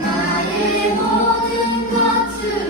나의 모든 것을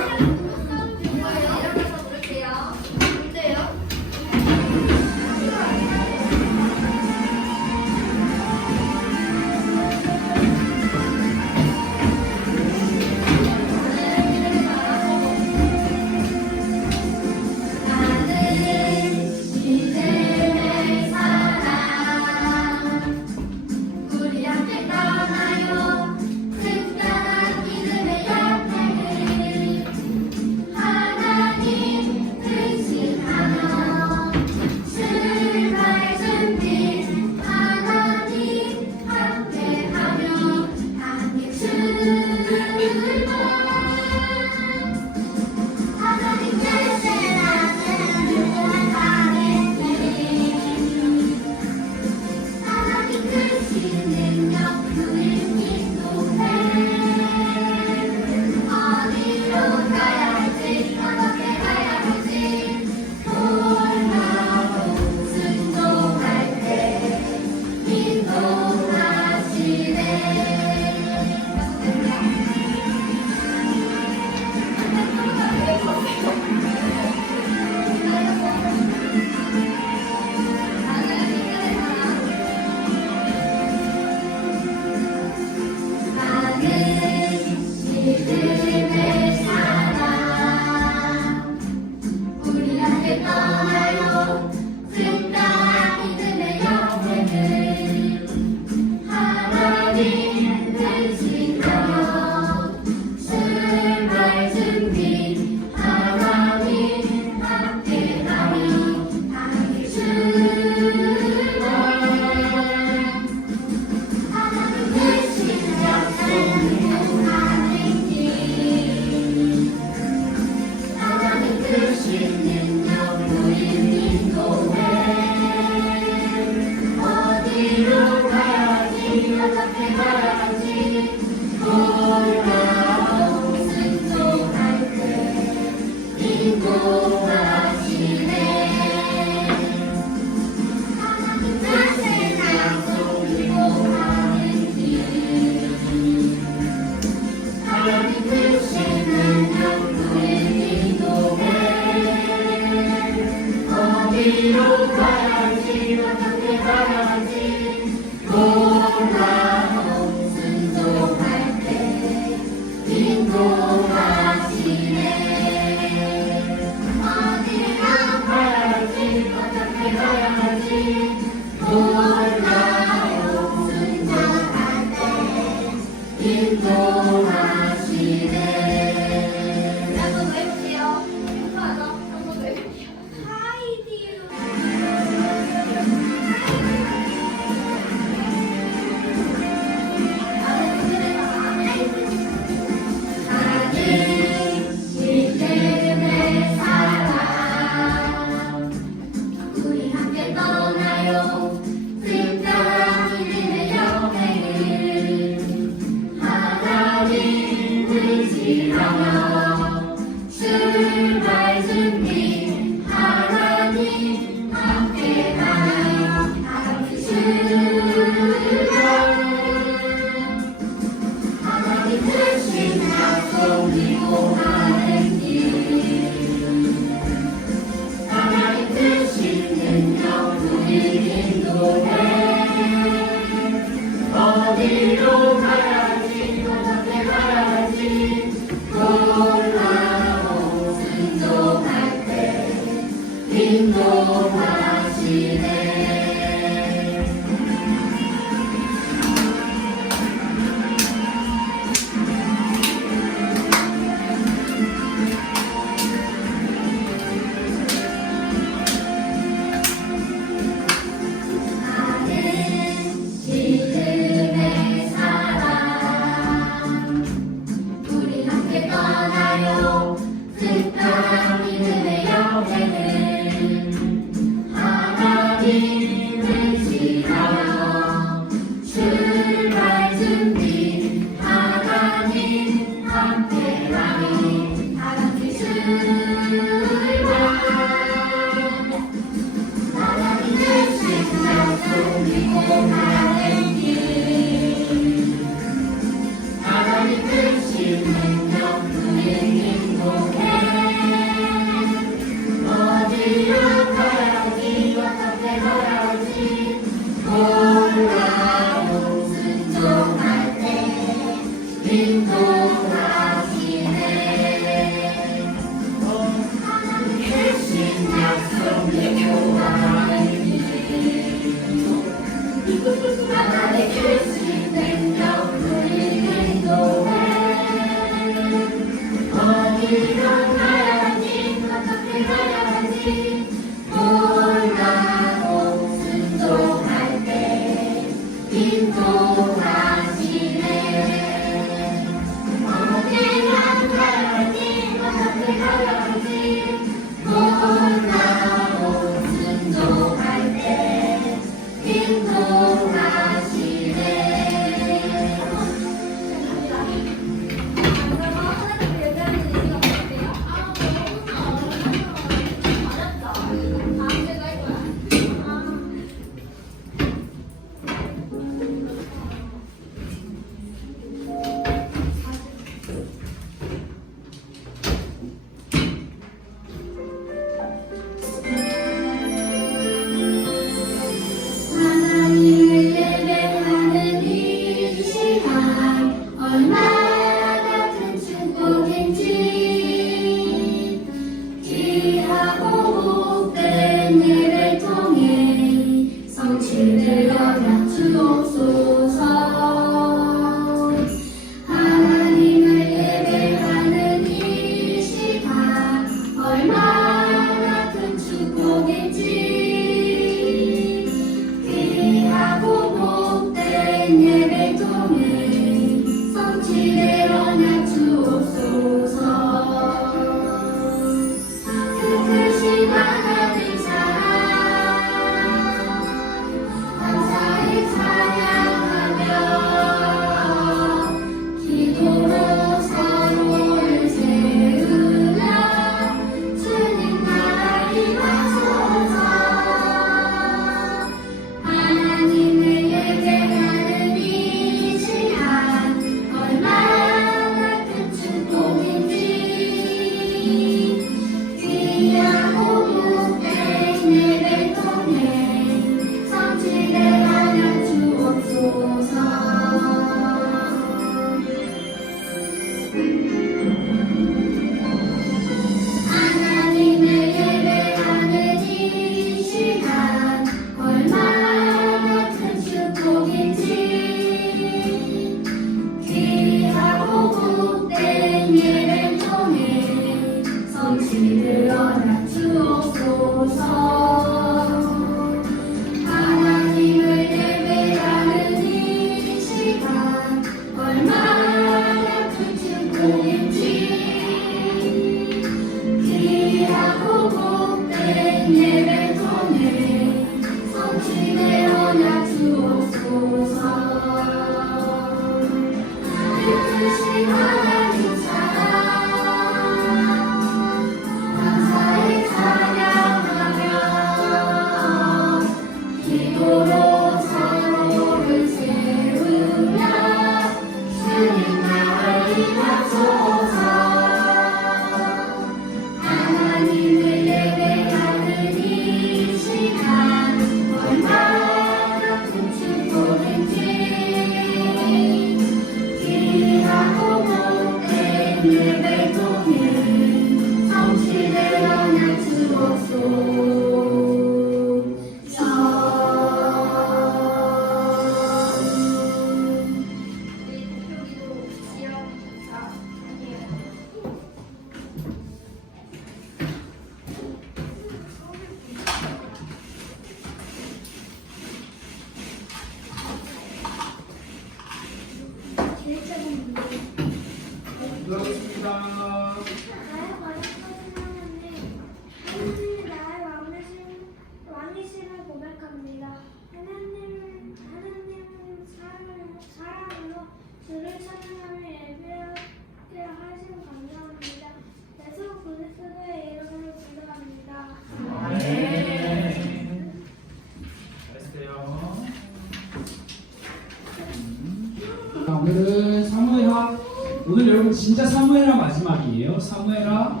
오늘은 사무엘하, 오늘 여러분 진짜 사무엘하 마지막이에요. 사무엘하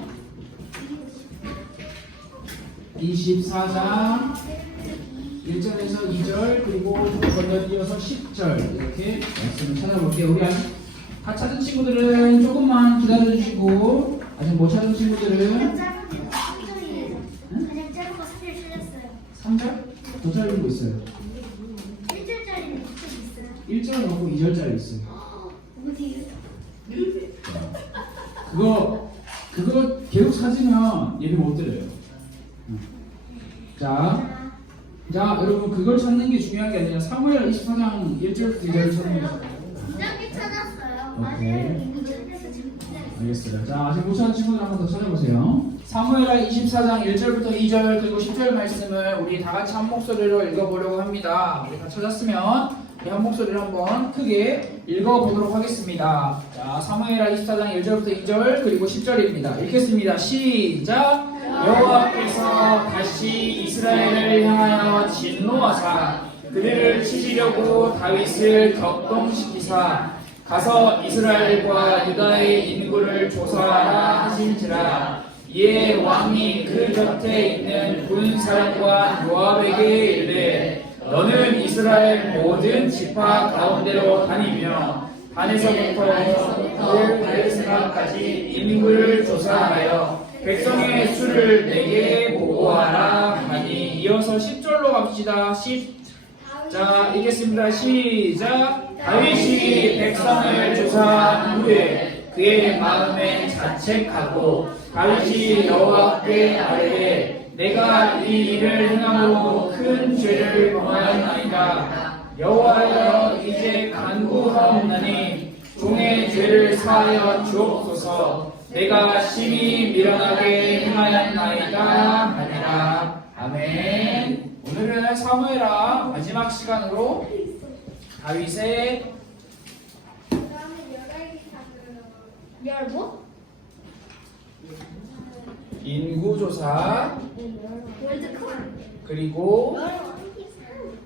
24장 1절에서 2절 그리고 건너뛰어서 10절 이렇게 말씀을 찾아볼게요. 우리 다 찾은 친구들은 조금만 기다려주시고, 아직 못 찾은 친구들은 3절? 더 짧은 거 있어요. 1절짜리는 있어요. 1절 넣고 2절짜리 있어요. 그거 계속 찾으면 예배 못 드려요. 자, 여러분 그걸 찾는 게 중요한 게 아니라 사무엘 24장 1절 2절을 찾는 거예요. 이렇게 찾았어요. 오케이. 맞아요. 알겠어요. 자, 아직 못 찾은 친구들 한번 더 찾아보세요. 사무엘하 24장 1절부터 2절 그리고 10절 말씀을 우리 다 같이 한 목소리로 읽어보려고 합니다. 우리 다 찾았으면 한 목소리를 한번 크게 읽어보도록 하겠습니다. 자, 사무엘하 24장 1절부터 2절 그리고 10절입니다. 읽겠습니다. 시작! 여호와께서 다시 이스라엘을 향하여 진노하사 그들을 치시려고 다윗을 격동시키사 가서 이스라엘과 유다의 인구를 조사하라 하신지라. 이에 왕이 그 곁에 있는 군사령관 요압에게 이르되 너는 이스라엘 모든 지파 가운데로 다니며 단에서부터 베르세바까지 인구를 조사하여 백성의 수를 내게 보고하라 하니. 이어서 10절로 갑시다. 자, 읽겠습니다. 시작. 다윗이 백성을 조사한 후에 그의 마음에 자책하고 다윗이 여호와께 아뢰되 내가 이 일을 행함으로 큰 죄를 범하였나이다. 여호와여, 이제 간구하옵나니 종의 죄를 사하여 주옵소서. 내가 심히 미련하게 행하였나이다 하니라. 아멘. 오늘은 사무엘하 마지막 시간으로 다윗의 인구조사 그리고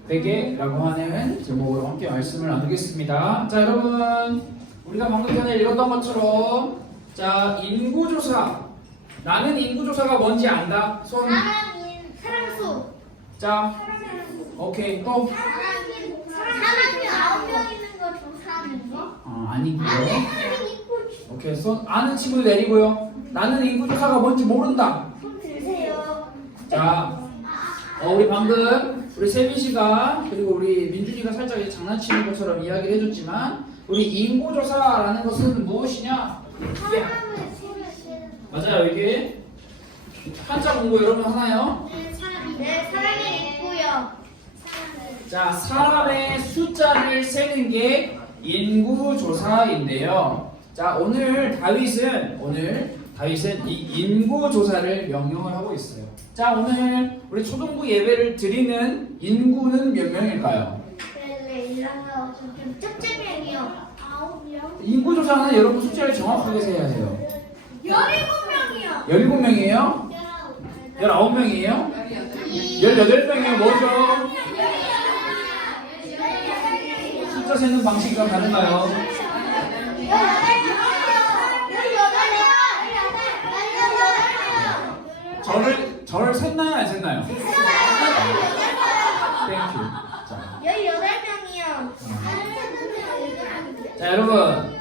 베개라고 하는 제목으로 함께 말씀을 나누겠습니다. 자, 여러분 우리가 방금 전에 읽었던 것처럼 자, 인구조사, 나는 인구조사가 뭔지 안다? 손. 사람수. 자, 오케이. 또 사람이 9명 있는 거 조사하는 거? 아니고요. 오케이. 손 아는 친구들 내리고요. 나는 인구조사가 뭔지 모른다. 손 드세요. 자, 우리 방금 우리 세빈 씨가 그리고 우리 민준이가 살짝 장난치는 것처럼 이야기를 해줬지만 우리 인구조사라는 것은 무엇이냐? 맞아요. 이게 한자 공부 여러분 하나요? 네, 사람이 있고요. 자, 사람의 숫자를 세는 게 인구조사인데요. 자, 오늘 다윗은 이 인구조사를 명령을 하고 있어요. 자, 오늘 우리 초등부 예배를 드리는 인구는 몇 명일까요? 네, 첫째 명이요. 9명. 인구조사는 여러분 숫자를 정확하게 세야 돼요. 17명이요. 17명이에요? 19명이에요? 18명이에요? 뭐죠? 숫자 세는 방식이 다른가요? 저를 셌나요? 안 셌나요? 땡큐. 자, 18명이요. 자 여러분.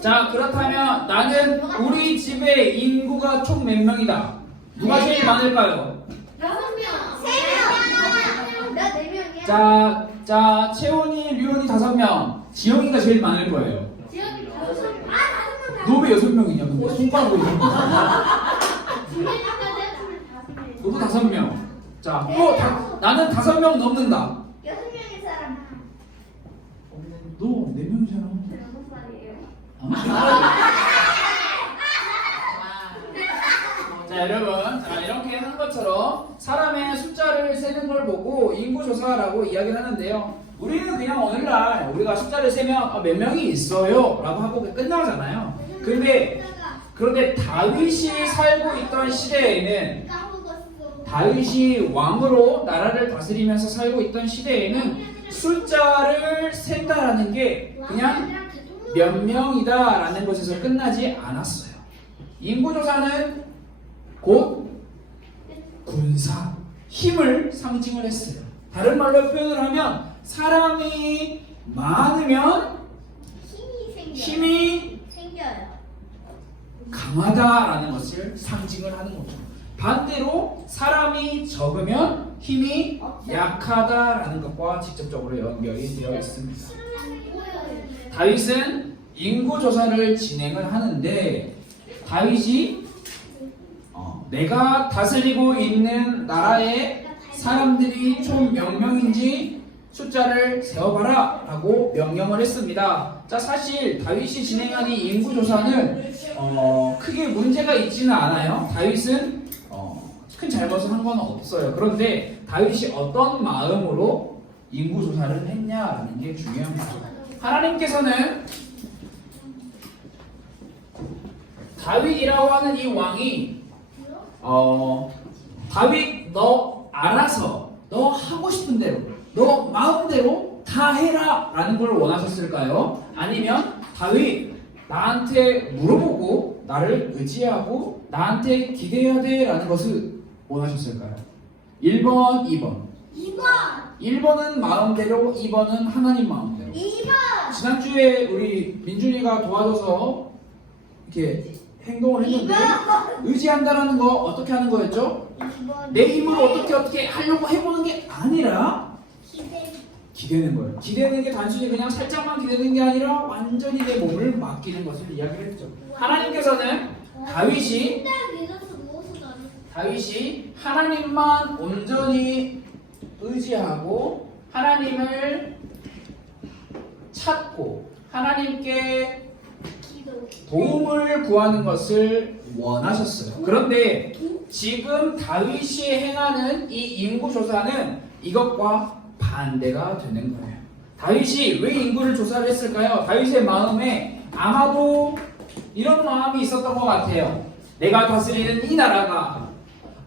자 그렇다면 나는 우리 집의 인구가 총 몇 명이다? 누가 제일 많을까요? 6명. 3명. 나 4명이야. 자 채원이, 류원이 5명, 지영이가 제일 많을 거예요. 지연이 5명. 너 왜 6명이냐? 근데 손가락으로 6명. 너도 5명. 자, 또 나는 5명 넘는다. 6명의 사람. 너 4명이잖아. 6살이에요. 자 여러분, 자 이렇게 한 것처럼 사람의 숫자를 세는 걸 보고 인구조사라고 이야기를 하는데요. 우리는 그냥 오늘날 우리가 숫자를 세면 몇 명이 있어요 라고 하고 끝나잖아요. 그런데 다윗이 살고 있던 시대에는, 다윗이 왕으로 나라를 다스리면서 살고 있던 시대에는 숫자를 센다라는 게 그냥 몇 명이다라는 것에서 끝나지 않았어요. 인구조사는 곧 군사, 힘을 상징을 했어요. 다른 말로 표현을 하면 사람이 많으면 힘이 생겨요. 강하다라는 것을 상징을 하는 거죠. 반대로 사람이 적으면 힘이 약하다라는 것과 직접적으로 연결이 되어 있습니다. 다윗은 인구조사를 진행을 하는데, 다윗이 내가 다스리고 있는 나라의 사람들이 총 몇 명인지 숫자를 세어봐라 라고 명령을 했습니다. 자, 사실 다윗이 진행한 이 인구조사는 크게 문제가 있지는 않아요. 다윗은 큰 잘못을 한 건 없어요. 그런데 다윗이 어떤 마음으로 인구조사를 했냐라는 게 중요한 거죠. 하나님께서는 다윗이라고 하는 이 왕이 다윗 너 알아서 너 하고 싶은 대로 너 마음대로 다 해라 라는 걸 원하셨을까요? 아니면 다윗 나한테 물어보고 나를 의지하고 나한테 기대해야 돼 라는 것을 원하셨을까요? 1번, 2번. 1번은 마음대로, 2번은 하나님 마음대로. 2번. 지난주에 우리 민준이가 도와줘서 이렇게 행동을 했는데, 의지한다라는 거 어떻게 하는 거였죠? 내 힘으로 어떻게 하려고 해보는 게 아니라 기대는 거예요. 기대는 게 단순히 그냥 살짝만 기대는 게 아니라 완전히 내 몸을 맡기는 것을 이야기를 했죠. 하나님께서는 다윗이 하나님만 온전히 의지하고 하나님을 찾고 하나님께 도움을 구하는 것을 원하셨어요. 그런데 지금 다윗이 행하는 이 인구조사는 이것과 반대가 되는 거예요. 다윗이 왜 인구를 조사를 했을까요? 다윗의 마음에 아마도 이런 마음이 있었던 것 같아요. 내가 다스리는 이 나라가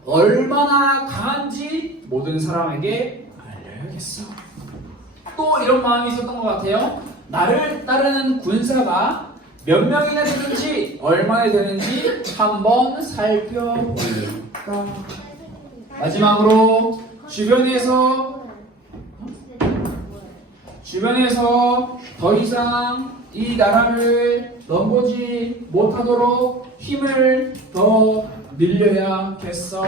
얼마나 강한지 모든 사람에게 알려야겠어. 또 이런 마음이 있었던 것 같아요. 나를 따르는 군사가 몇 명이나 되는지 얼마나 되는지 한번 살펴볼까. 마지막으로 주변에서 더 이상 이 나라를 넘보지 못하도록 힘을 더 늘려야겠어.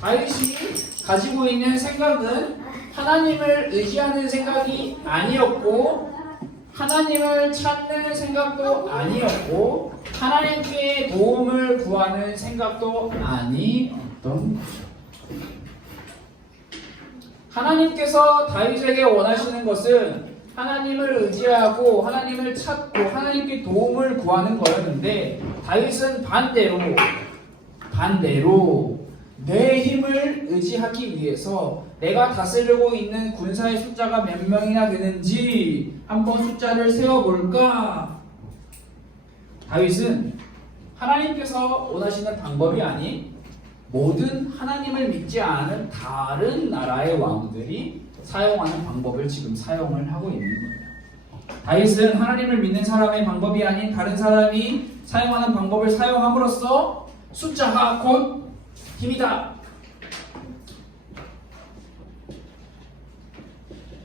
다윗이 가지고 있는 생각은 하나님을 의지하는 생각이 아니었고, 하나님을 찾는 생각도 아니었고, 하나님께 도움을 구하는 생각도 아니었던 거죠. 하나님께서 다윗에게 원하시는 것은 하나님을 의지하고 하나님을 찾고 하나님께 도움을 구하는 거였는데, 다윗은 반대로 내 힘을 의지하기 위해서 내가 다스리고 있는 군사의 숫자가 몇 명이나 되는지 한번 숫자를 세어볼까 다윗은 하나님께서 원하시는 방법이 아닌 모든 하나님을 믿지 않은 다른 나라의 왕들이 사용하는 방법을 지금 사용을 하고 있는 거예요. 다윗은 하나님을 믿는 사람의 방법이 아닌 다른 사람이 사용하는 방법을 사용함으로써 숫자가 곧 힘이다.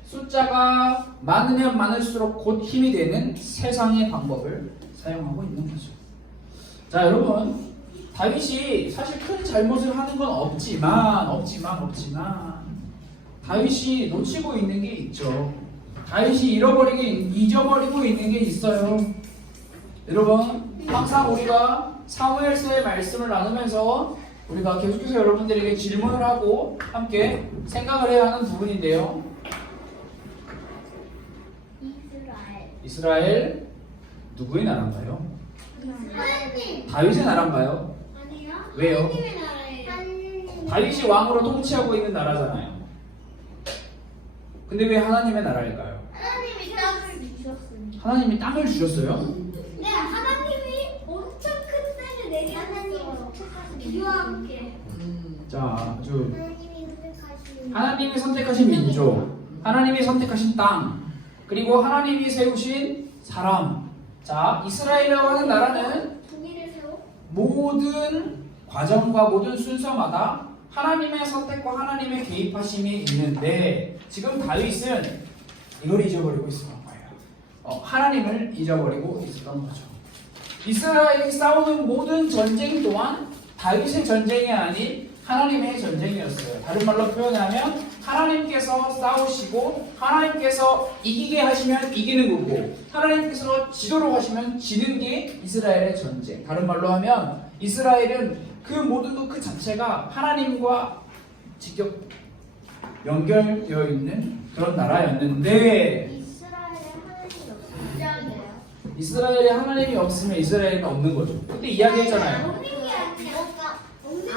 숫자가 많으면 많을수록 곧 힘이 되는 세상의 방법을 사용하고 있는 거죠. 자, 여러분, 다윗이 사실 큰 잘못을 하는 건 없지만 다윗이 놓치고 있는 게 있죠. 다윗이 잊어버리고 있는 게 있어요. 여러분, 항상 우리가 사무엘서의 말씀을 나누면서 우리가 계속해서 여러분들에게 질문을 하고 함께 생각을 해야 하는 부분인데요. 이스라엘 누구의 나라인가요? 하나님. 다윗의 나라인가요? 아니요. 왜요? 하나님의 나라예요. 다윗이 왕으로 통치하고 있는 나라잖아요. 근데 왜 하나님의 나라일까요? 하나님이 땅을 주셨습니다. 하나님이 땅을 주셨어요? 네, 하나님이 엄청 큰 땅을 내려놨어요. 비와 함께. 자, 하나님이 선택하신 하나님이 선택하신 민족, 하나님이 선택하신 땅, 그리고 하나님이 세우신 사람. 자, 이스라엘이라고 하는 나라는 종이를 세워. 모든 과정과 모든 순서마다 하나님의 선택과 하나님의 개입하심이 있는데 지금 다윗은 이걸 잊어버리고 있었던 거예요. 하나님을 잊어버리고 있었던 거죠. 이스라엘이 싸우는 모든 전쟁 또한 다윗의 전쟁이 아닌 하나님의 전쟁이었어요. 다른 말로 표현하면 하나님께서 싸우시고 하나님께서 이기게 하시면 이기는 거고 하나님께서 지도록 하시면 지는 게 이스라엘의 전쟁. 다른 말로 하면 이스라엘은 그 모든 것 그 자체가 하나님과 직접 연결되어 있는 그런 나라였는데 이스라엘에 하나님이 없으면 이스라엘은 없는 거죠. 그때 이야기했잖아요. 없는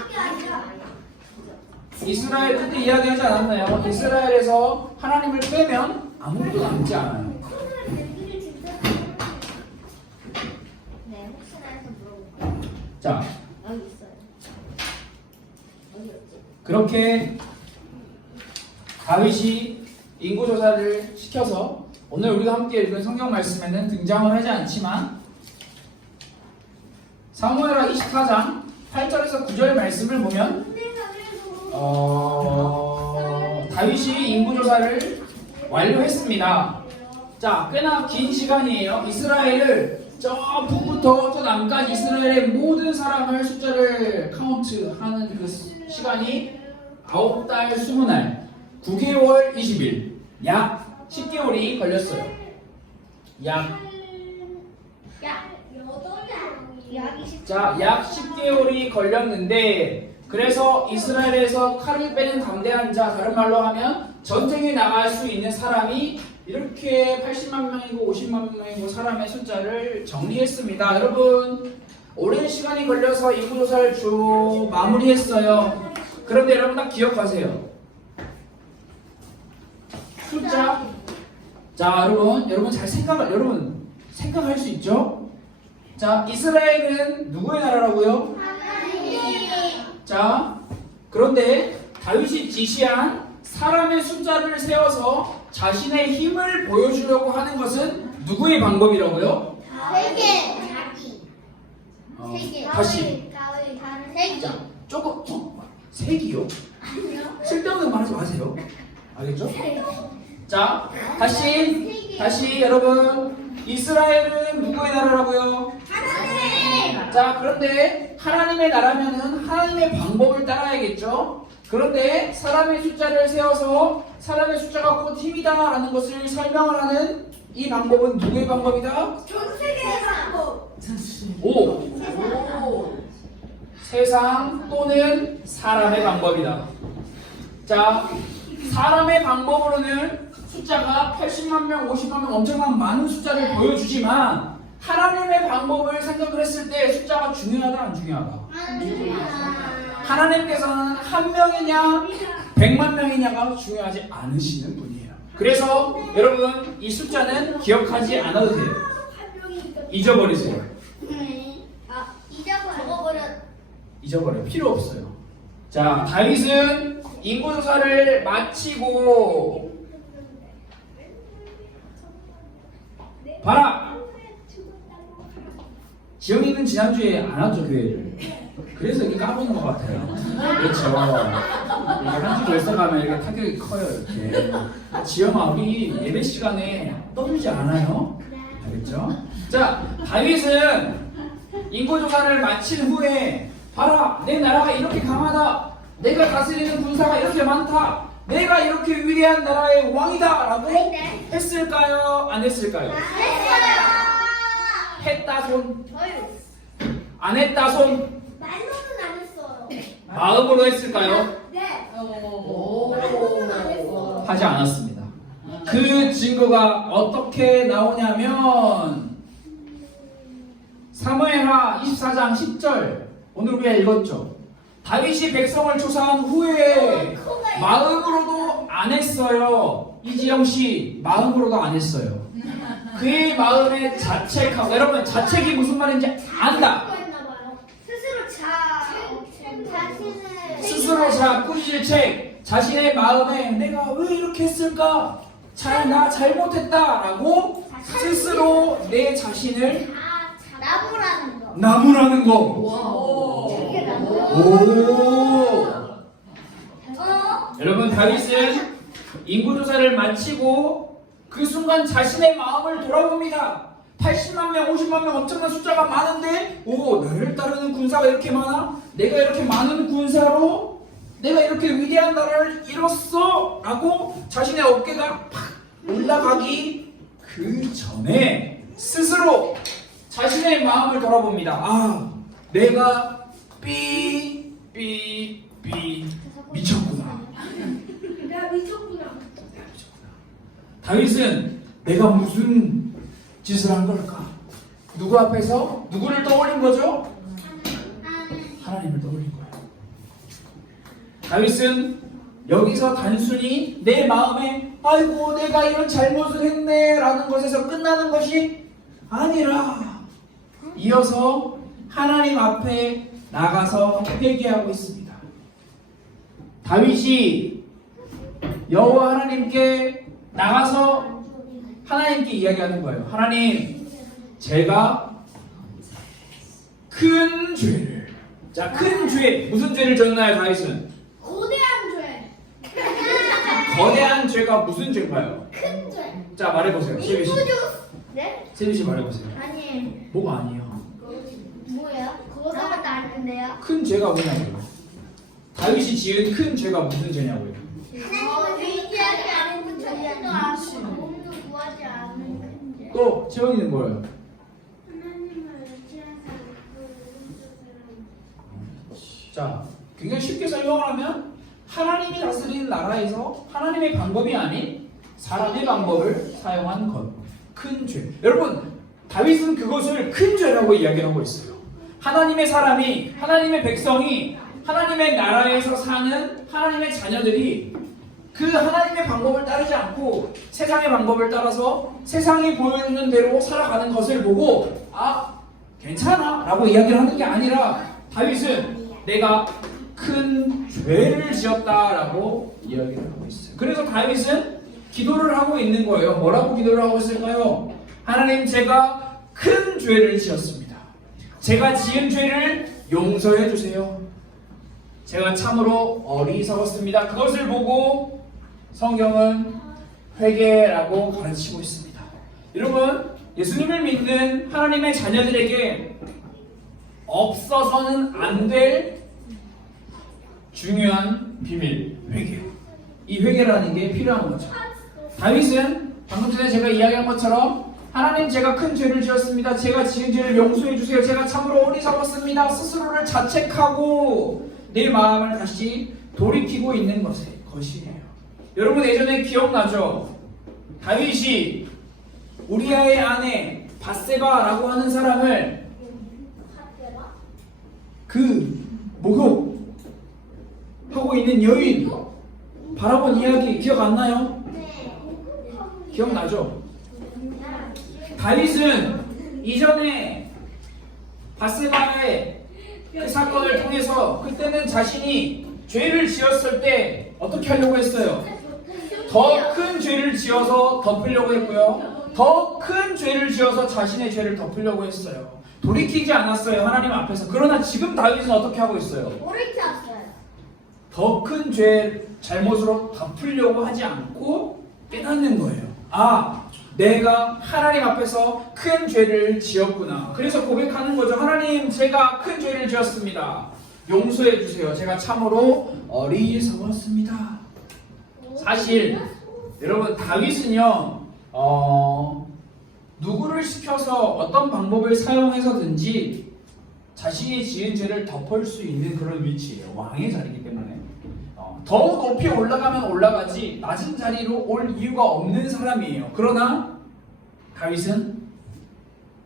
게 아니라 이스라엘 그때 이야기하지 않았나요? 이스라엘에서 하나님을 빼면 아무것도 남지 않아요. 네, 혹시나 해서 물어볼까요? 자, 여기 있어요. 어디였지? 그렇게 다윗이 인구조사를 시켜서 오늘 우리가 함께 읽은 성경 말씀에는 등장을 하지 않지만 사무엘하 24장 8절에서 9절 말씀을 보면 다윗이 인구조사를 완료했습니다. 자, 꽤나 긴 시간이에요. 이스라엘을 저 북부터 저 남까지 이스라엘의 모든 사람을 숫자를 카운트하는 그 시간이 9달 20날 9개월 20일 약 10개월이 걸렸어요. 약 10개월이 걸렸는데 그래서 이스라엘에서 칼을 빼는 담대한 자, 다른 말로 하면 전쟁에 나갈 수 있는 사람이 이렇게 80만 명이고 50만 명이고 사람의 숫자를 정리했습니다. 여러분, 오랜 시간이 걸려서 인구조사를 마무리했어요. 그런데 여러분 다 기억하세요. 숫자. 자, 여러분 잘 생각할 수 있죠? 자, 이스라엘은 누구의 나라라고요? 자, 그런데 다윗이 지시한 사람의 숫자를 세워서 자신의 힘을 보여주려고 하는 것은 누구의 방법이라고요? 다시. 조금 색이요? 쓸데없는 말 하지 마세요. 알겠죠? 자, 다시 여러분, 이스라엘은 누구의 나라라고요? 자, 그런데 하나님의 나라면은 하나님의 방법을 따라야겠죠? 그런데 사람의 숫자를 세워서 사람의 숫자가 곧 힘이다라는 것을 설명을 하는 이 방법은 누구의 방법이다? 전 세계의 방법. 세상 또는 사람의 방법이다. 자, 사람의 방법으로는 숫자가 80만 명, 50만 명 엄청난 많은 숫자를 보여주지만 하나님의 방법을 생각을 했을 때 숫자가 중요하다 안 중요하다? 하나님께서는 한 명이냐 100만 명이냐가 중요하지 않으시는 분이에요. 그래서 여러분 이 숫자는 기억하지 않아도 돼요. 잊어버리세요. 잊어버려요. 필요 없어요. 자, 다윗은 인구조사를 마치고 봐라! 지영이는 지난주에 안 왔죠, 교회를. 그래서 이렇게 까보는 것 같아요. 그렇죠. 이게 한 주 결석 가면 이렇게 타격이 커요, 이렇게. 지영아, 우리 예배 시간에 떠들지 않아요? 알겠죠? 자, 다윗은 인구조사를 마친 후에 봐라, 내 나라가 이렇게 강하다. 내가 다스리는 군사가 이렇게 많다. 내가 이렇게 위대한 나라의 왕이다 라고 했을까요? 안 했을까요? 했다 손. 안 했다 손. 말로는 안 했어요. 마음으로 했을까요? 네. 하지 않았습니다. 그 증거가 어떻게 나오냐면 사무엘하 24장 10절 오늘 우리가 읽었죠. 다윗이 백성을 조사한 후에 마음으로도 안 했어요. 이지영씨 마음으로도 안 했어요. 그의 마음에 자책하고, 여러분 자책이 무슨 말인지 안다. 스스로 꾸짖을 책, 자신의 마음에 내가 왜 이렇게 했을까? 나 잘못했다 라고 스스로 내 자신을 나무라는 거. 오. 여러분 다윗은 인구조사를 마치고 그 순간 자신의 마음을 돌아봅니다. 80만 명, 50만 명 엄청난 숫자가 많은데 나를 따르는 군사가 이렇게 많아? 내가 이렇게 많은 군사로 내가 이렇게 위대한 나라를 이뤘어? 라고 자신의 어깨가 팍 올라가기 그 전에 스스로 자신의 마음을 돌아봅니다. 내가 미쳤구나. 내가 미쳤구나. 다윗은 내가 무슨 짓을 한 걸까? 누구 앞에서 누구를 떠올린 거죠? 하나님을 떠올린 거예요. 다윗은 여기서 단순히 내 마음에 아이고 내가 이런 잘못을 했네 라는 것에서 끝나는 것이 아니라 이어서 하나님 앞에 나가서 회개하고 있습니다. 다윗이 여호와 하나님께 나가서 하나님께 이야기하는 거예요. 하나님, 제가 큰 죄를, 자, 큰 죄, 무슨 죄를 졌나요, 다윗은? 거대한 죄. 거대한 죄가 무슨 죄인가요? 큰 죄. 자, 말해보세요. 세비 씨. 네? 세비 씨 말해보세요. 아니, 뭐가 아니에요? 뭐예요? 그거가 아닌데요. 큰 죄가 뭐냐고요? 다윗이 지은 큰 죄가 무슨 죄냐고요? 하나님을 의지하지 않은 죄도 않고 몸도 구하지 않은 큰 죄. 또 지원이는 뭐예요? 하나님을 의지하지 않고 자, 굉장히 쉽게 설명을 하면 하나님이 다스리는 나라에서 하나님의 방법이 아닌 사람의 방법을 사용한 것, 큰 죄. 여러분, 다윗은 그것을 큰 죄라고 이야기하고 있어요. 하나님의 사람이, 하나님의 백성이, 하나님의 나라에서 사는 하나님의 자녀들이 그 하나님의 방법을 따르지 않고 세상의 방법을 따라서 세상이 보여주는 대로 살아가는 것을 보고 괜찮아 라고 이야기를 하는 게 아니라 다윗은 내가 큰 죄를 지었다라고 이야기를 하고 있어요. 그래서 다윗은 기도를 하고 있는 거예요. 뭐라고 기도를 하고 있을까요? 하나님, 제가 큰 죄를 지었습니다. 제가 지은 죄를 용서해 주세요. 제가 참으로 어리석었습니다. 그것을 보고 성경은 회개라고 가르치고 있습니다. 여러분, 예수님을 믿는 하나님의 자녀들에게 없어서는 안 될 중요한 비밀, 회개. 이 회개라는 게 필요한 거죠. 다윗은 방금 전에 제가 이야기한 것처럼 하나님, 제가 큰 죄를 지었습니다. 제가 지은 죄를 용서해 주세요. 제가 참으로 어리석었습니다. 스스로를 자책하고 내 마음을 다시 돌이키고 있는 것이에요. 여러분, 예전에 기억나죠? 다윗이 우리아의 아내 밧세바라고 하는 사람을 그 목욕하고 있는 여인 바라본 이야기 기억 안 나요? 기억나죠? 다윗은 이전에 밧세바의 그 사건을 통해서 그때는 자신이 죄를 지었을 때 어떻게 하려고 했어요? 더 큰 죄를 지어서 덮으려고 했고요. 더 큰 죄를 지어서 자신의 죄를 덮으려고 했어요. 돌이키지 않았어요. 하나님 앞에서. 그러나 지금 다윗은 어떻게 하고 있어요? 돌이켰어요. 더 큰 죄 잘못으로 덮으려고 하지 않고 깨닫는 거예요. 아, 내가 하나님 앞에서 큰 죄를 지었구나. 그래서 고백하는 거죠. 하나님, 제가 큰 죄를 지었습니다. 용서해 주세요. 제가 참으로 어리석었습니다. 사실 여러분, 다윗은요 누구를 시켜서 어떤 방법을 사용해서든지 자신이 지은 죄를 덮을 수 있는 그런 위치예요. 왕의 자리이기 때문에 더욱 높이 올라가면 올라가지 낮은 자리로 올 이유가 없는 사람이에요. 그러나 다윗은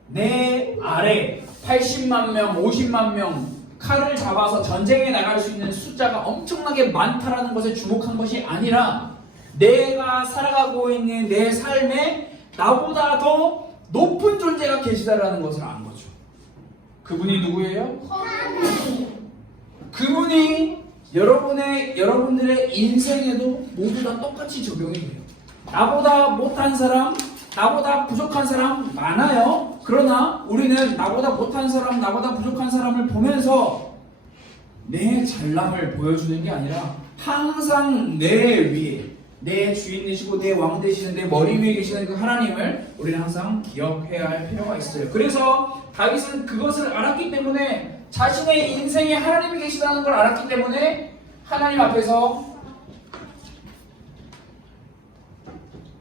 내 아래 80만 명, 50만 명 칼을 잡아서 전쟁에 나갈 수 있는 숫자가 엄청나게 많다라는 것에 주목한 것이 아니라 내가 살아가고 있는 내 삶에 나보다 더 높은 존재가 계시다라는 것을 안 거죠. 그분이 누구예요? 하나님. 그분이 여러분들의 인생에도 모두 다 똑같이 적용이 돼요. 나보다 못한 사람, 나보다 부족한 사람 많아요. 그러나 우리는 나보다 못한 사람, 나보다 부족한 사람을 보면서 내 잘남을 보여주는 게 아니라 항상 내 위에 내 주인 되시고 내 왕 되시는 내 머리 위에 계시는 그 하나님을 우리는 항상 기억해야 할 필요가 있어요. 그래서 다윗은 그것을 알았기 때문에 자신의 인생에 하나님이 계시다는 걸 알았기 때문에 하나님 앞에서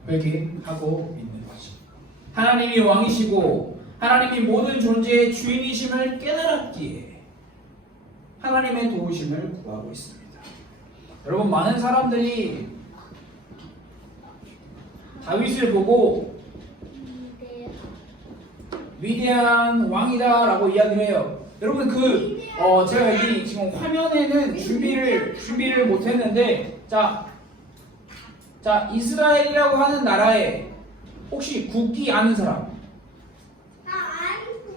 회개하고 있는 거죠. 하나님이 왕이시고 하나님이 모든 존재의 주인이심을 깨달았기에 하나님의 도우심을 구하고 있습니다. 여러분, 많은 사람들이 다윗을 보고 위대한 왕이다라고 이야기를 해요. 여러분, 제가 여기 지금 화면에는 준비를 못했는데, 자 이스라엘이라고 하는 나라에 혹시 국기 아는 사람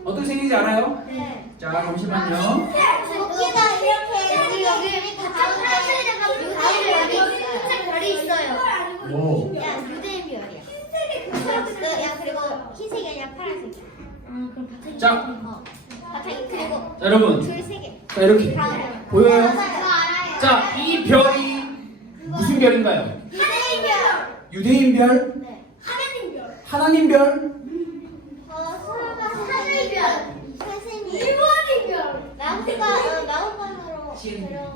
어떻게 생긴지 알아요? 네. 자, 잠시만요. 국기가 이렇게 여기 별이 있어요. 오. 야, 유대인 별이야. 야, 그리고 흰색이 아니라 파란색이야. 그럼 바탕이. 자. 바탕이 그리고 자, 여러분, 줄 세 개. 자, 이렇게 보여요? 그거 알아요. 자, 이 별이 무슨 별인가요? 유대인 별. 유대인 별? 네. 하나님 별. 하나님 별? 설마 하늘 별. 선생님. 일본인 별. 나무관으로 데려온.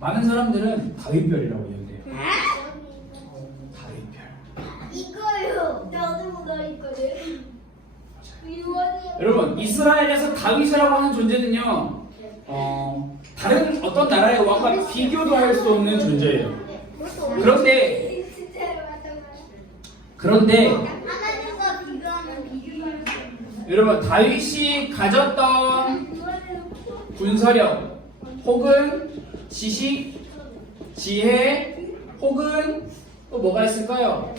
많은 사람들은 다윗별이라고 이야기해요. 다윗별. 이거요. 나도 그거 있거든. 여러분, 이스라엘에서 다윗이라고 하는 존재는요, 다른 어떤 나라의 왕과 비교도 할 수 없는 존재예요. 그런데 하나님과 비교하면 비교할 수 없는. 여러분, 다윗이 가졌던 군사력 혹은 지식, 지혜 혹은 또 뭐가 있을까요?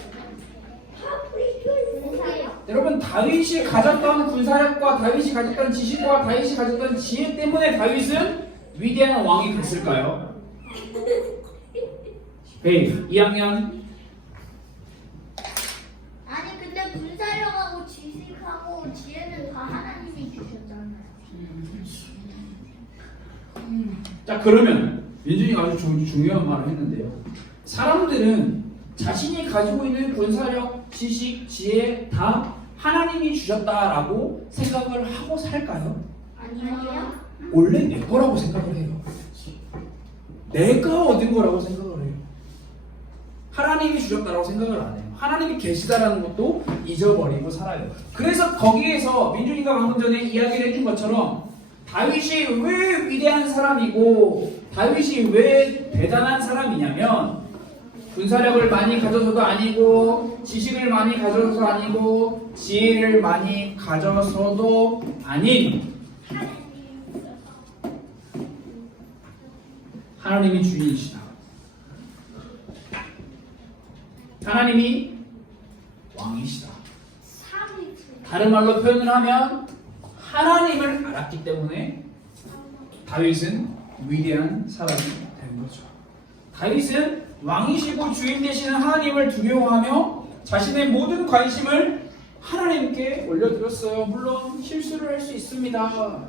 여러분, 다윗이 가졌던 군사력과 다윗이 가졌던 지식과 다윗이 가졌던 지혜 때문에 다윗은 위대한 왕이 됐을까요? 베이 2학년. 아니 근데 군사력하고 지식하고 지혜는 다 하나님이 주셨잖아요. 자, 그러면 민준이가 아주 중요한 말을 했는데요. 사람들은 자신이 가지고 있는 군사력, 지식, 지혜 다 하나님이 주셨다라고 생각을 하고 살까요? 아니요. 원래 내 거라고 생각을 해요. 내가 얻은 거라고 생각을 해요. 하나님이 주셨다라고 생각을 안 해요. 하나님이 계시다라는 것도 잊어버리고 살아요. 그래서 거기에서 민준이가 방금 전에 이야기를 해준 것처럼 다윗이 왜 위대한 사람이고 다윗이 왜 대단한 사람이냐면 군사력을 많이 가져서도 아니고 지식을 많이 가져서도 아니고 지혜를 많이 가져서도 아닌 하나님이 주인이시다. 하나님이 왕이시다. 다른 말로 표현을 하면 하나님을 알았기 때문에 다윗은 위대한 사람이 된 거죠. 다윗은 왕이시고 주인 되시는 하나님을 두려워하며 자신의 모든 관심을 하나님께 올려드렸어요. 물론 실수를 할 수 있습니다.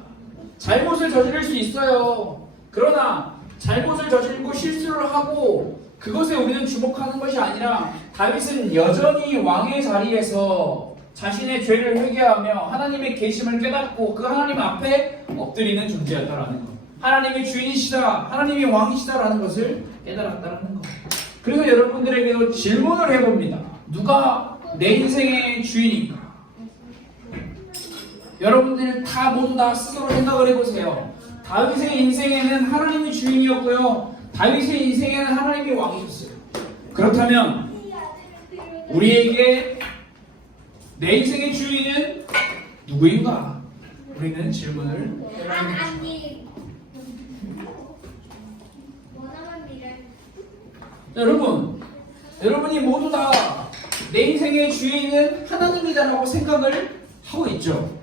잘못을 저지를 수 있어요. 그러나 잘못을 저지르고 실수를 하고 그것에 우리는 주목하는 것이 아니라 다윗은 여전히 왕의 자리에서 자신의 죄를 회개하며 하나님의 계심을 깨닫고 그 하나님 앞에 엎드리는 존재였다라는 것. 하나님이 주인이시다, 하나님이 왕이시다라는 것을 깨달았다라는 것. 그래서 여러분들에게도 질문을 해봅니다. 누가 내 인생의 주인인가? 여러분들 모두 다 스스로 생각을 해보세요. 다윗의 인생에는 하나님이 주인이었고요. 다윗의 인생에는 하나님이 왕이셨어요. 그렇다면 우리에게 내 인생의 주인은 누구인가? 우리는 질문을 해봐야 합니다. 여러분이 모두 다 내 인생의 주인은 하나님이다라고 생각을 하고 있죠.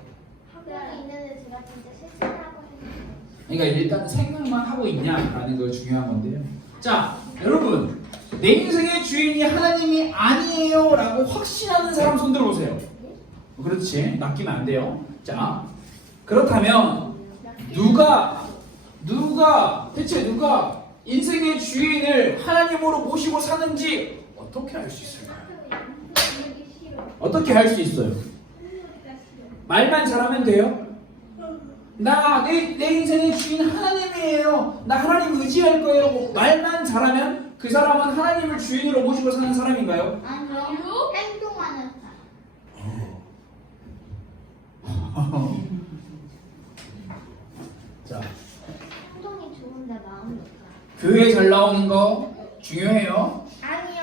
그러니까 일단 생각만 하고 있냐라는 거 중요한 건데요. 자, 여러분, 내 인생의 주인이 하나님이 아니에요 라고 확신하는 사람 손 들어보세요. 그렇지, 낚이면 안 돼요. 자, 그렇다면 대체 누가 인생의 주인을 하나님으로 모시고 사는지 어떻게 알 수 있을까요? 어떻게 할 수 있어요? 말만 잘하면 돼요? 내 인생의 주인 하나님이에요. 나 하나님 의지할 거예요. 말만 잘하면 그 사람은 하나님을 주인으로 모시고 사는 사람인가요? 아니요. 행동하는 사람. 자, 행동이 좋은데 마음이 없어요. 교회 잘 나오는 거 중요해요? 아니요.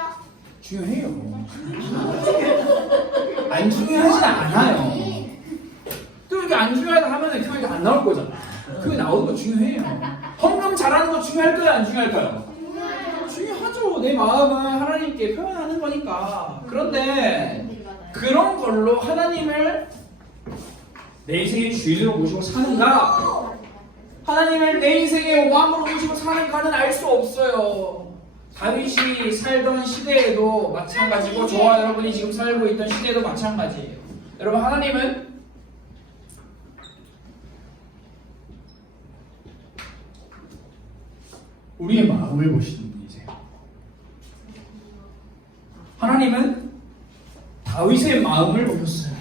중요해요. 안 중요하진 않아요. 또 이렇게 안 중요하다 하면 교회도 안 나올 거잖아. 교회 나오는 거 중요해요. 헌금 잘하는 거 중요할까요? 안 중요할까요? 중요하죠. 내 마음을 하나님께 표현하는 거니까. 그런데 그런 걸로 하나님을 내 인생의 주인으로 모시고 사는가? 하나님을 내 인생의 왕으로 모시고 사는가는 알 수 없어요. 다윗이 살던 시대에도 마찬가지고 저와 여러분이 지금 살고 있던 시대에도 마찬가지예요. 여러분, 하나님은 우리의 마음을 보시는 분이세요. 하나님은 다윗의 마음을 보셨어요.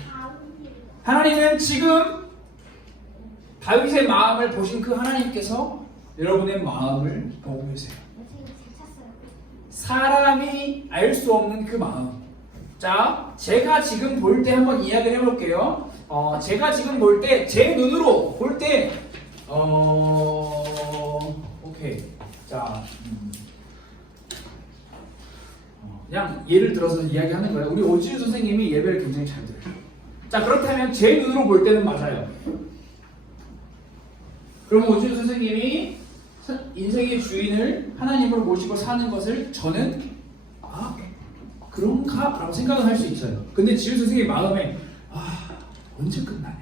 하나님은 지금 다윗의 마음을 보신 그 하나님께서 여러분의 마음을 보고 계세요. 사람이 알 수 없는 그 마음. 자, 제가 지금 볼 때 한번 이야기를 해볼게요. 제가 지금 볼 때, 제 눈으로 볼 때, 오케이. 자, 그냥 예를 들어서 이야기하는 거예요. 우리 오지유 선생님이 예배를 굉장히 잘 들어요. 자, 그렇다면 제 눈으로 볼 때는 맞아요. 그럼 오지유 선생님이 인생의 주인을 하나님으로 모시고 사는 것을 저는 그런가? 라고 생각을 할 수 있어요. 근데 지유 선생님 마음에 언제 끝나냐?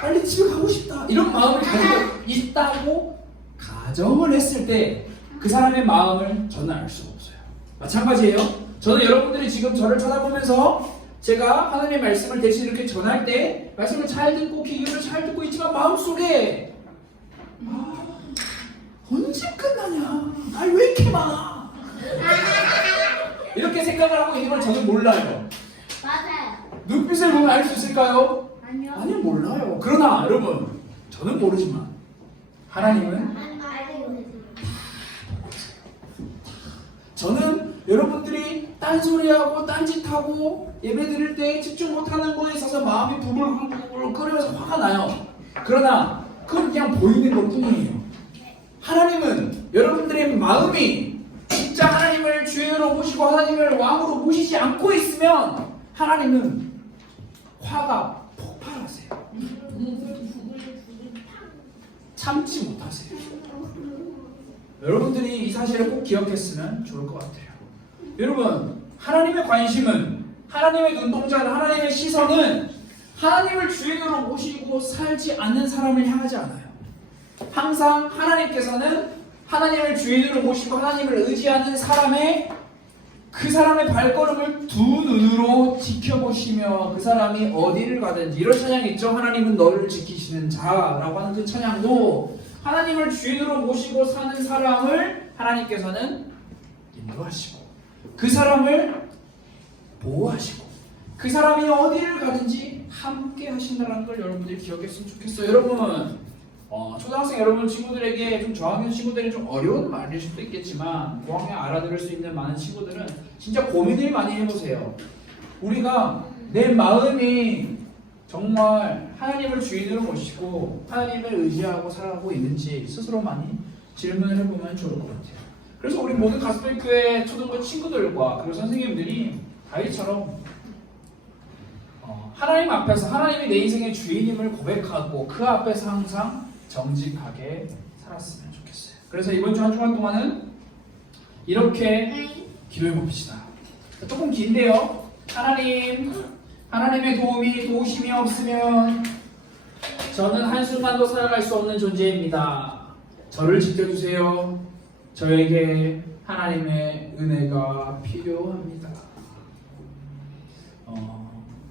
빨리 집에 가고 싶다. 이런 마음을 가지고 있다고 가정을 했을 때 그 사람의 마음을 저는 알 수가 없어요. 마찬가지예요. 저는 여러분들이 지금 저를 쳐다보면서 제가 하나님의 말씀을 대신 이렇게 전할 때 말씀을 잘 듣고 귀를 잘 듣고 있지만 마음속에 언제 끝나냐? 날 왜 이렇게 많아? 이렇게 생각을 하고 있는 걸 저는 몰라요. 맞아요. 눈빛을 보면 알 수 있을까요? 아니요. 아니요, 몰라요. 그러나 여러분, 저는 모르지만 하나님은 저는 여러분들이 딴소리하고 딴짓하고 예배드릴 때 집중 못하는 거에 있어서 마음이 부글부글 끓으면서 화가 나요. 그러나 그건 그냥 보이는 것 뿐이에요. 하나님은 여러분들의 마음이 진짜 하나님을 주인으로 모시고 하나님을 왕으로 모시지 않고 있으면 하나님은 화가 폭발하세요. 참지 못하세요. 여러분들이 이 사실을 꼭 기억했으면 좋을 것 같아요. 여러분, 하나님의 관심은, 하나님의 눈동자는, 하나님의 시선은 하나님을 주인으로 모시고 살지 않는 사람을 향하지 않아요. 항상 하나님께서는 하나님을 주인으로 모시고 하나님을 의지하는 그 사람의 발걸음을 두 눈으로 지켜보시며 그 사람이 어디를 가든지, 이런 찬양이 있죠. 하나님은 너를 지키시는 자라고 하는 그 찬양도 하나님을 주인으로 모시고 사는 사람을 하나님께서는 인도하시고 그 사람을 보호하시고 그 사람이 어디를 가든지 함께 하신다는 걸 여러분들이 기억했으면 좋겠어요. 여러분, 초등학생 여러분 친구들에게 좀 저학년 친구들이 좀 어려운 말일 수도 있겠지만 고학년 알아들을 수 있는 많은 친구들은 진짜 고민을 많이 해보세요. 우리가 내 마음이 정말 하나님을 주인으로 모시고 하나님을 의지하고 살아가고 있는지 스스로 많이 질문을 해보면 좋을 것 같아요. 그래서 우리 모든 가스펠교회 초등부 친구들과 그리고 선생님들이 다윗처럼 하나님 앞에서 하나님이 내 인생의 주인임을 고백하고 그 앞에서 항상 정직하게 살았으면 좋겠어요. 그래서 이번 주 한 주간 동안은 이렇게 기도해 봅시다. 조금 긴데요. 하나님의 도우심이 없으면 저는 한순간도 살아갈 수 없는 존재입니다. 저를 지켜주세요. 저에게 하나님의 은혜가 필요합니다.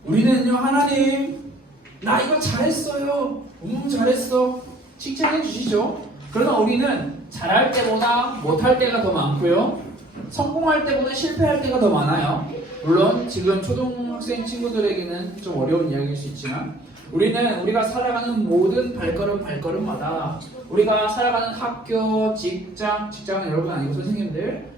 우리는요, 하나님, 나 이거 잘했어요. 잘했어. 칭찬해 주시죠. 그러나 우리는 잘할 때보다 못할 때가 더 많고요. 성공할 때보다 실패할 때가 더 많아요. 물론 지금 초등학생 친구들에게는 좀 어려운 이야기일 수 있지만 우리가 살아가는 모든 발걸음마다 우리가 살아가는 학교, 직장은 여러분 아니고 선생님들,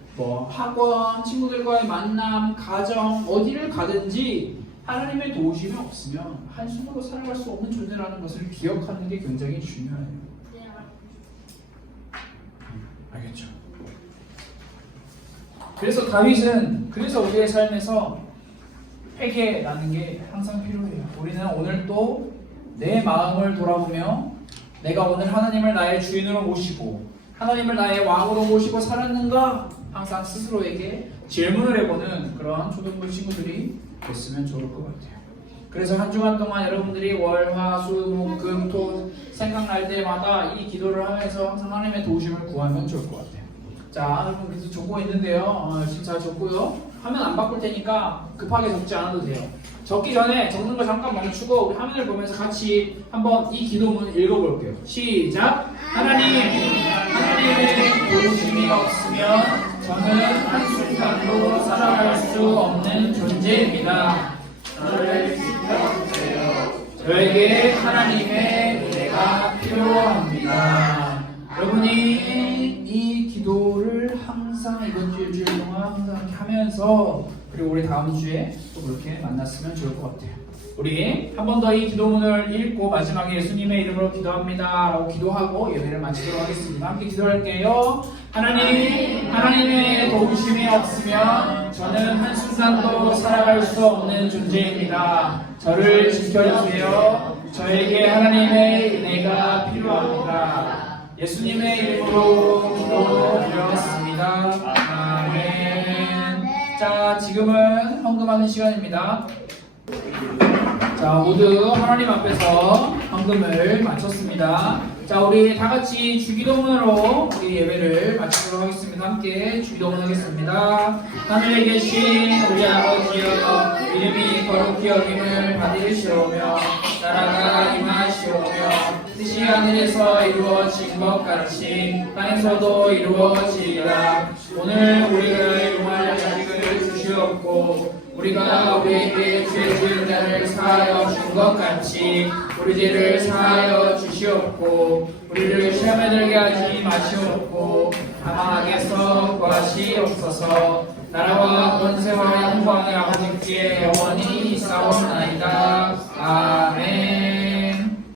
학원, 친구들과의 만남, 가정, 어디를 가든지 하나님의 도우심이 없으면 한순간도 살아갈 수 없는 존재라는 것을 기억하는 게 굉장히 중요해요. 알겠죠? 그래서 다윗은 우리의 삶에서 회개라는 게 항상 필요해요. 우리는 오늘 또 내 마음을 돌아보며 내가 오늘 하나님을 나의 주인으로 모시고 하나님을 나의 왕으로 모시고 살았는가 항상 스스로에게 질문을 해보는 그런 초등부 친구들이 됐으면 좋을 것 같아요. 그래서 한 주간 동안 여러분들이 월, 화, 수, 목, 금, 토 생각날 때마다 이 기도를 하면서 항상 하나님의 도우심을 구하면 좋을 것 같아요. 자, 여러분 그래서 적고 있는데요. 지금 잘 적고요. 화면 안 바꿀 테니까 급하게 적지 않아도 돼요. 적기 전에 적는 거 잠깐 멈추고 우리 화면을 보면서 같이 한번 이 기도문 읽어볼게요. 시작! 하나님의 도우심이 없으면 저는 한순간도 살아갈 수 없는 존재입니다. 저를 지켜주세요. 저에게 하나님의 은혜가 필요합니다. 여러분이 이 기도를 항상 이번 주 일주일 동안 항상 이렇게 하면서 그리고 우리 다음 주에 또 그렇게 만났으면 좋을 것 같아요. 우리 한 번 더 이 기도문을 읽고 마지막에 예수님의 이름으로 기도합니다 라고 기도하고 예배를 마치도록 하겠습니다. 함께 기도할게요. 하나님의 도우심이 없으면 저는 한순간도 살아갈 수 없는 존재입니다. 저를 지켜주세요. 저에게 하나님의 은혜가 필요합니다. 예수님의 이름으로 기도드렸습니다. 아멘. 자, 지금은 헌금하는 시간입니다. 자, 모두 하나님 앞에서 헌금을 마쳤습니다. 자, 우리 다 같이 주기도문으로 우리 예배를 마치도록 하겠습니다. 함께 주기도문 하겠습니다. 하늘에 계신 우리 아버지여, 이름이 거룩히 여김을 받으시오며 나라가 임하시오며 뜻이 하늘에서 이루어진 것 같이 땅에서도 이루어지리라. 오늘 우리를 용할 양식을 주시옵고 우리가 우리에게 죄 지은 자를 사하여 준 것 같이 우리 죄를 사하여 주시옵고 우리를 시험에 들게 하지 마시옵고 다만 악에서 구하시옵소서. 나라와 권세와 영광이 아버지께 영원히 있사옵나이다. 아멘.